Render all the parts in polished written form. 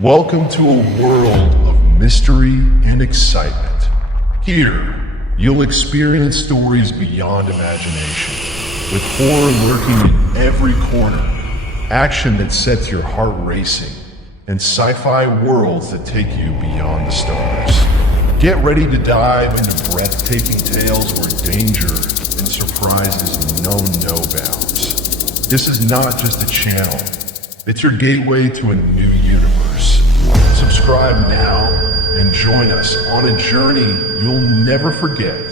Welcome to a world of mystery and excitement. Here, you'll experience stories beyond imagination, with horror lurking in every corner, action that sets your heart racing, and sci-fi worlds that take you beyond the stars. Get ready to dive into breathtaking tales where danger and surprises know no bounds. This is not just a channel, it's your gateway to a new universe. Subscribe now and join us on a journey you'll never forget.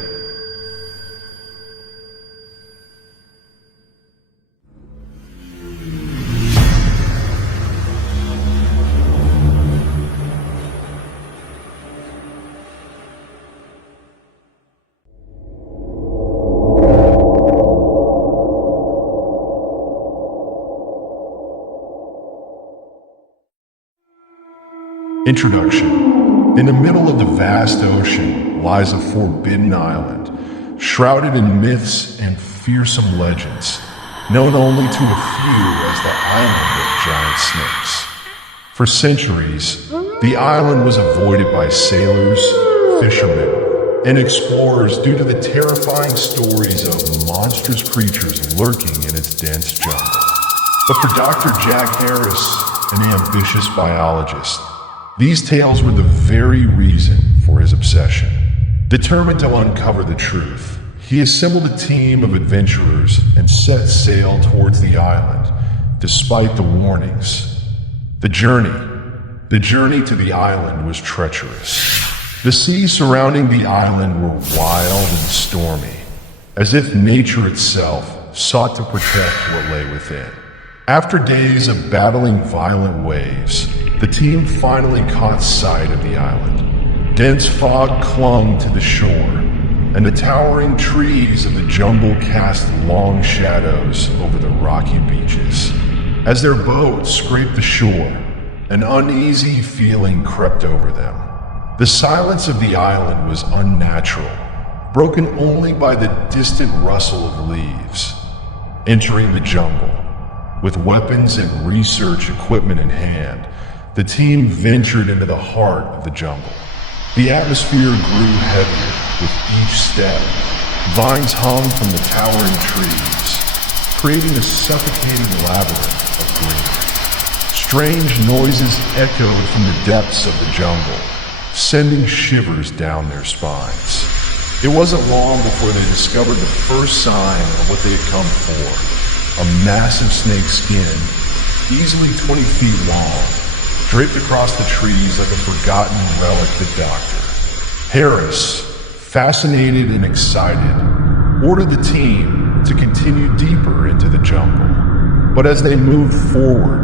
Introduction. In the middle of the vast ocean lies a forbidden island, shrouded in myths and fearsome legends, known only to a few as the Island of Giant Snakes. For centuries, the island was avoided by sailors, fishermen, and explorers due to the terrifying stories of monstrous creatures lurking in its dense jungle. But for Dr. Jack Harris, an ambitious biologist, these tales were the very reason for his obsession. Determined to uncover the truth, he assembled a team of adventurers and set sail towards the island, despite the warnings. The journey to the island was treacherous. The seas surrounding the island were wild and stormy, as if nature itself sought to protect what lay within. After days of battling violent waves, the team finally caught sight of the island. Dense fog clung to the shore, and the towering trees of the jungle cast long shadows over the rocky beaches. As their boat scraped the shore, an uneasy feeling crept over them. The silence of the island was unnatural, broken only by the distant rustle of leaves. Entering the jungle, with weapons and research equipment in hand, the team ventured into the heart of the jungle. The atmosphere grew heavier with each step. Vines hung from the towering trees, creating a suffocating labyrinth of green. Strange noises echoed from the depths of the jungle, sending shivers down their spines. It wasn't long before they discovered the first sign of what they had come for: a massive snake skin, easily 20 feet long, draped across the trees like a forgotten relic. The doctor, Harris, fascinated and excited, ordered the team to continue deeper into the jungle. But as they moved forward,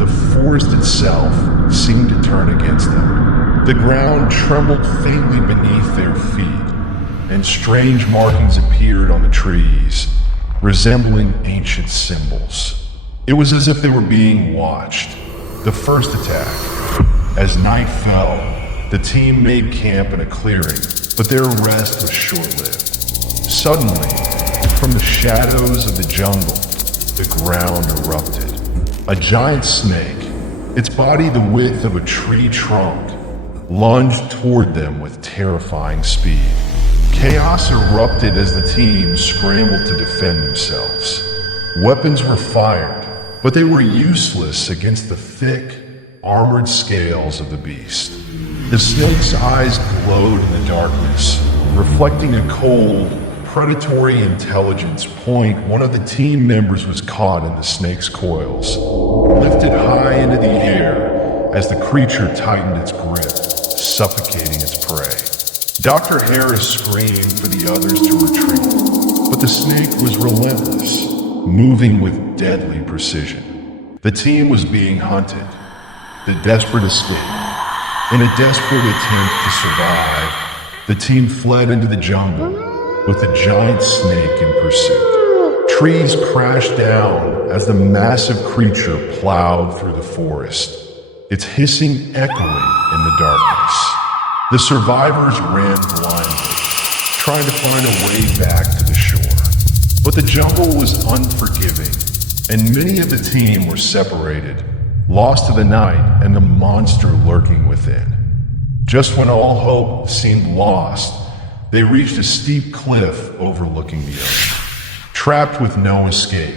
the forest itself seemed to turn against them. The ground trembled faintly beneath their feet, and strange markings appeared on the trees, resembling ancient symbols. It was as if they were being watched. The first attack. As night fell, the team made camp in a clearing, but their rest was short-lived. Suddenly, from the shadows of the jungle, the ground erupted. A giant snake, its body the width of a tree trunk, lunged toward them with terrifying speed. Chaos erupted as the team scrambled to defend themselves. Weapons were fired, but they were useless against the thick, armored scales of the beast. The snake's eyes glowed in the darkness, reflecting a cold, predatory intelligence. One of the team members was caught in the snake's coils, lifted high into the air as the creature tightened its grip, suffocating its prey. Dr. Harris screamed for the others to retreat, but the snake was relentless, moving with deadly precision. The team was being hunted. The desperate escape. In a desperate attempt to survive, the team fled into the jungle with the giant snake in pursuit. Trees crashed down as the massive creature plowed through the forest, its hissing echoing in the darkness. The survivors ran blindly, trying to find a way back to the shore. But the jungle was unforgiving, and many of the team were separated, lost to the night and the monster lurking within. Just when all hope seemed lost, they reached a steep cliff overlooking the ocean. Trapped with no escape,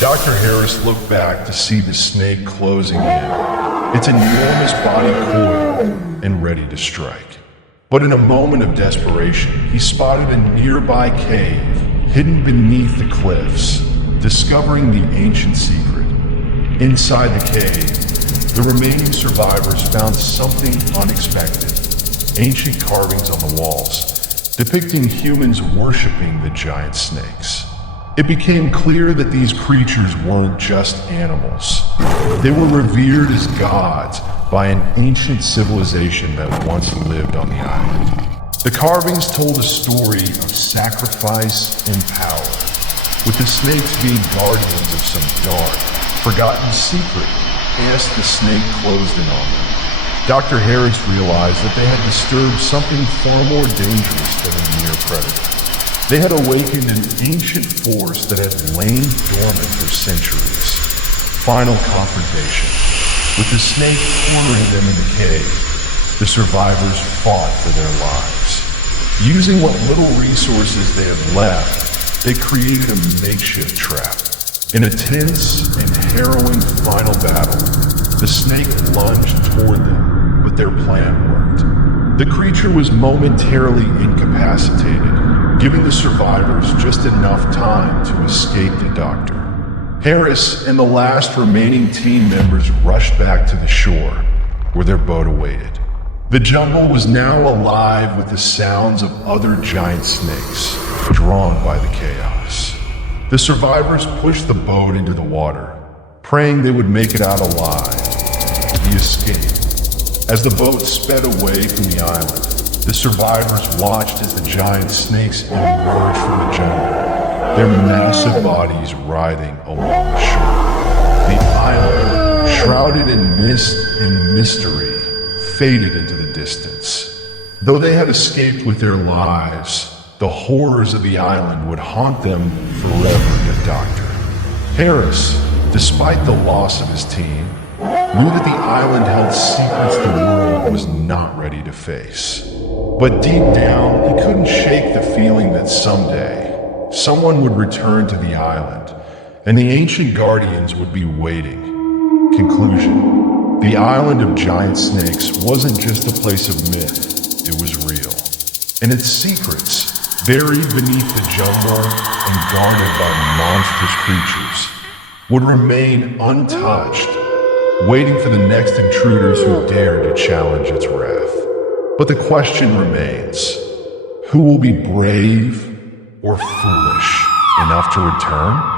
Dr. Harris looked back to see the snake closing in, its enormous body coiled and ready to strike. But in a moment of desperation, he spotted a nearby cave hidden beneath the cliffs, discovering the ancient secret. Inside the cave, the remaining survivors found something unexpected. Ancient carvings on the walls, depicting humans worshipping the giant snakes. It became clear that these creatures weren't just animals. They were revered as gods by an ancient civilization that once lived on the island. The carvings told a story of sacrifice and power, with the snakes being guardians of some dark, forgotten secret as the snake closed in on them. Dr. Harris realized that they had disturbed something far more dangerous than a mere predator. They had awakened an ancient force that had lain dormant for centuries. Final confrontation. With the snake cornering them in the cave, the survivors fought for their lives. Using what little resources they had left, they created a makeshift trap. In a tense and harrowing final battle, the snake lunged toward them, but their plan worked. The creature was momentarily incapacitated, giving the survivors just enough time to escape the doctor. Harris and the last remaining team members rushed back to the shore, where their boat awaited. The jungle was now alive with the sounds of other giant snakes, drawn by the chaos. The survivors pushed the boat into the water, praying they would make it out alive. The escape. As the boat sped away from the island, the survivors watched as the giant snakes emerged from the jungle, their massive bodies writhing along the shore. The island, shrouded in mist and mystery, faded into the distance. Though they had escaped with their lives, the horrors of the island would haunt them forever, the doctor. Harris, despite the loss of his team, knew that the island held secrets the world was not ready to face. But deep down, he couldn't shake the feeling that someday, someone would return to the island, and the ancient guardians would be waiting. Conclusion: the island of giant snakes wasn't just a place of myth, it was real. And its secrets, buried beneath the jungle and guarded by monstrous creatures, would remain untouched, waiting for the next intruders who dared to challenge its wrath. But the question remains, who will be brave or foolish enough to return?